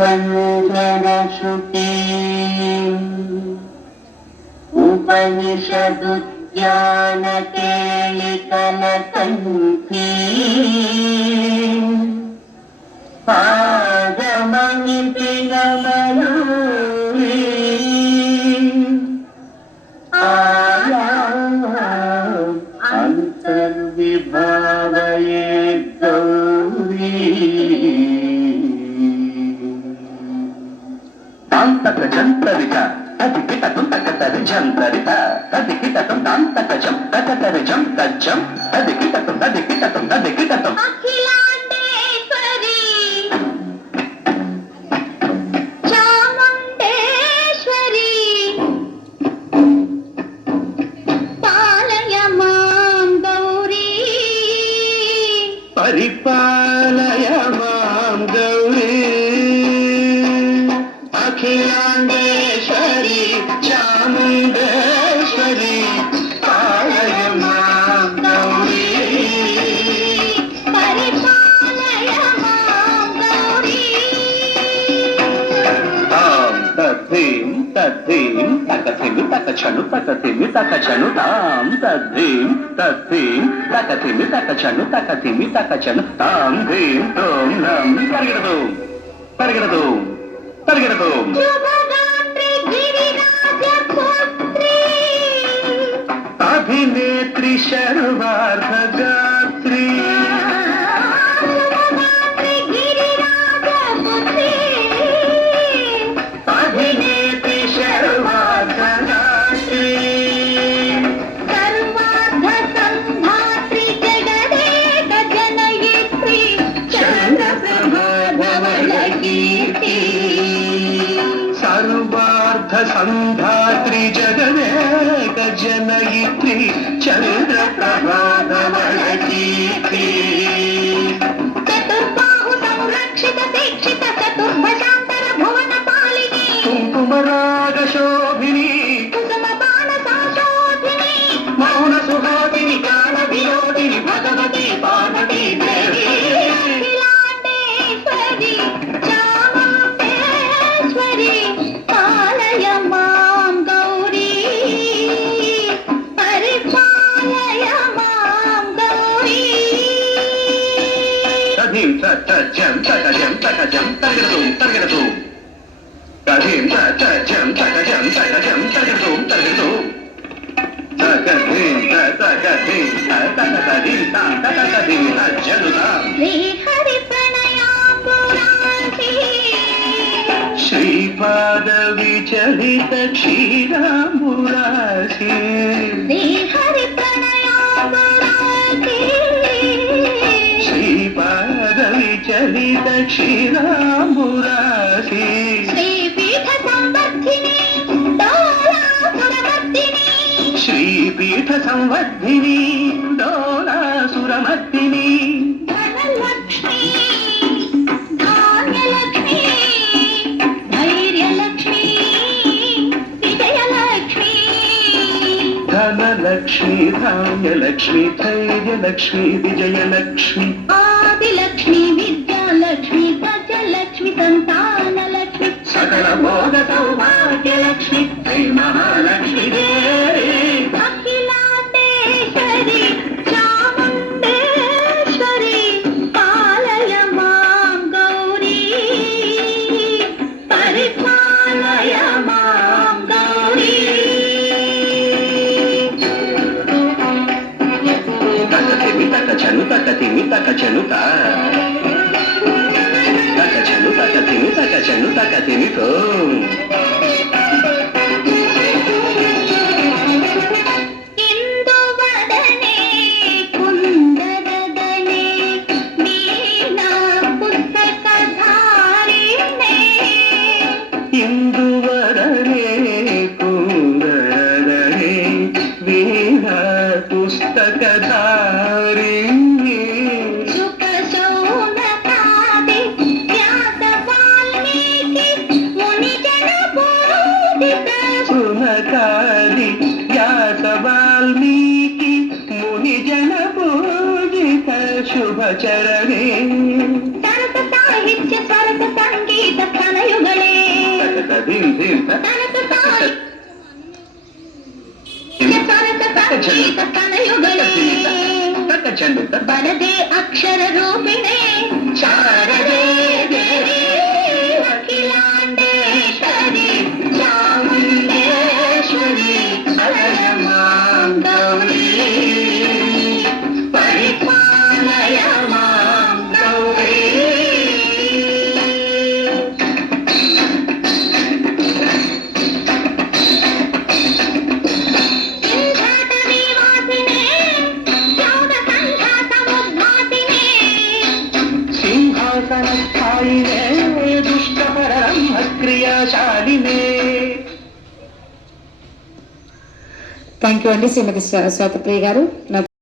पञ्चदशुते उपनिषदुद्यानकेलिकलकण्ठी आगममिति नमयूरि अंतर्विभावये गौरी तांतकजंतरित तदिकिटतुं तकतरिजंतरित तदिकिटतुं तांतकजं तकतरिजं तज्जं तदिकिटतुं तदिकिटतुं तदिकिटतुं अखिलांडेश्वरी चामुंडेश्वरी पालय मां गौरी परिपालय मां गौरी अखिलांडेश्वरी चामुंडेश्वरी पालय मां गौरी परिपालय मां गौरी तां तद्धीं तद्धीं तकथिमि तकचनु तकथिमि तकचनु तां तद्धीं तद्धीं तकथिमि तकचनु तकथिमि तकचनु तां धीं तों नं परिगणतों परिगणतों परिगणतों शुभगात्री गिरिराजपुत्री अभिनेत्री शर्वार्धगात्री शुभगात्री गिरिराजपुत्री अभिनेत्री शर्वार्धगात्री सर्वार्ध संधात्री जगदेक जनयित्री चन्द्रप्रभाधवलकीर्ति सर्वार्थ संधात्री जगदेक जनयित्री चन्द्रप्रभाधवलकीर्ति चतुर्बाहु संरक्षित दीक्षित चतुर्भशान्तर भुवन पालिनी कुङ्कुमरागशोभिनी कुसुम बाण संशोधिनी मौन सुहासिनी गान विनोदिनी भगवती पार्वती देवी अखिलांडेश्वरी चामुंडेश्वरी पालय मां गौरी परिपालय मां गौरी तधीं तजं तकजं तकजं तर्गतुं तर्गतुं तधीं तजं तकजं तकजं तर्गतुं तर्गतुं तकधीं तकधीं तकधीं तां तकधीं तज्जनुतां श्री हरि प्रणयाम्बुरासी श्रीपाद विचलित क्षीराम्बुरासी श्री हरि प्रणयाम्बुरासी श्रीपाद विचलित क्षीराम्बुरासी श्रीपीठ संवर्धिनी डोलासुरमर्दिनी श्रीपीठ संवर्धिनी डोलासुरमर्दिनी धनलक्ष्मी धान्यलक्ष्मी धैर्यलक्ष्मी विजयलक्ष्मी धनलक्ष्मी धान्यलक्ष्मी धैर्यलक्ष्मी विजयलक्ष्मी आदिलक्ष्मी विद्यालक्ष्मी गजलक्ष्मी संतानलक्ष्मी सकल भोग सौभाग्यलक्ष्मी श्री महालक्ष्मी देवी अखिलांडेश्वरी चामुंडेश्वरी पालय मां गौरी परिपालय मां गौरी तकथिमि तकचनु तकथिमि तकचनु तकचनु तकथिमि तकचनु तकथिमि तों इंदुवदने कुंदरदने वीणा पुस्तकधारिणे इंदुवदने कुंदरदने वीणा पुस्तकधारिणी सुखशौनकादि व्यास वाल्मीकि मुनि ధీం ధీం త తనత తాయి సరస సంగీత తనయుగలే తక చెండు త వరదే అక్షర రూపిణే శారదే దేవి అఖిలాండేశ్వరి చాముండేశ్వరి అలయమాం గౌరీ పరిపాలయమాం గౌరీ సింహాసన స్థాయినే దుష్టపరమ క్రియాశాలినే. థ్యాంక్ యూ అండి శ్రీమతి స్వాతప్రియ గారు.